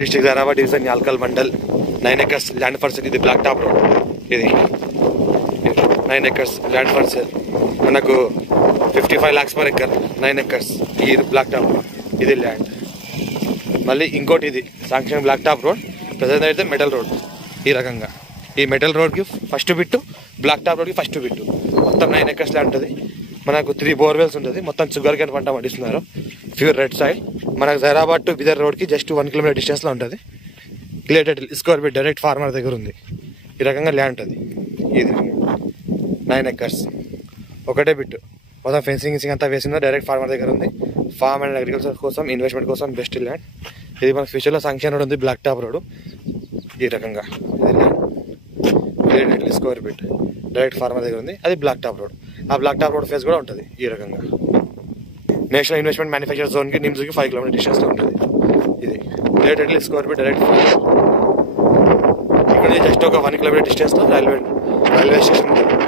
District Dharwad division Yalkal mandal 9 acres land for sale. ఇది black top road. ఇది 9 acres land for sale. మనకు 55 lakhs per acre. 9 acres ఈ black top road. ఇది land. మళ్ళీ ఇంకోటి ఇది sanction black top road. Present అయితే మెటల్ రోడ్. ఈ రకంగా ఈ మెటల్ రోడ్కి ఫస్ట్ బిట్టు, బ్లాక్ టాప్ రోడ్కి ఫస్ట్ బిట్టు. మొత్తం 9 acres ల్యాండ్ ఉంటుంది. మనకు 3 borewells ఉంటుంది. మొత్తం షుగర్ కేన్ పంట పండిస్తున్నారు. Pure red soil. మనకు జైరాబాద్ టు బిదర్ రోడ్కి జస్ట్ 1 kilometer డిస్టెన్స్లో ఉంటుంది. Clear title square feet direct farmer దగ్గర ఉంది. ఈ రకంగా ల్యాండ్ ఉంటుంది. ఇది 9 acres ఒకటే బిట్టు. మొత్తం ఫెన్సింగ్ అంతా వేసిందో డైరెక్ట్ ఫార్మర్ దగ్గర ఉంది. ఫార్మ్ అండ్ అగ్రికల్చర్ కోసం, ఇన్వెస్ట్మెంట్ కోసం బెస్ట్ ల్యాండ్. ఇది మన ఫ్యూచర్లో శాంక్షన్ రోడ్ ఉంది, బ్లాక్ టాప్ రోడ్. ఈ రకంగా ఇది land clear title square feet direct farmer దగ్గర ఉంది. అది బ్లాక్ టాప్ రోడ్. ఆ బ్లాక్ టాప్ రోడ్ ఫేస్ కూడా ఉంటుంది. ఈ రకంగా నేషనల్ ఇన్వెస్ట్మెంట్ మ్యానుఫ్యాక్చర్ జోన్కి, నిమ్స్కి 5 kilometer డిస్టెన్స్లో ఉంటుంది. ఇది clear title square feet direct farmer. ఇక్కడ జస్ట్ ఒక 1 kilometer డిస్టెన్స్లో రైల్వే స్టేషన్ ఉంటుంది.